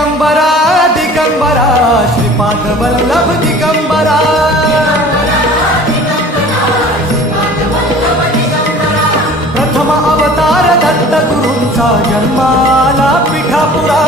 दिगंबरा दिगंबरा श्रीपाद वल्लभ दिगंबरा प्रथम अवतार दत्त गुरूंचा जन्माला पिठापुरा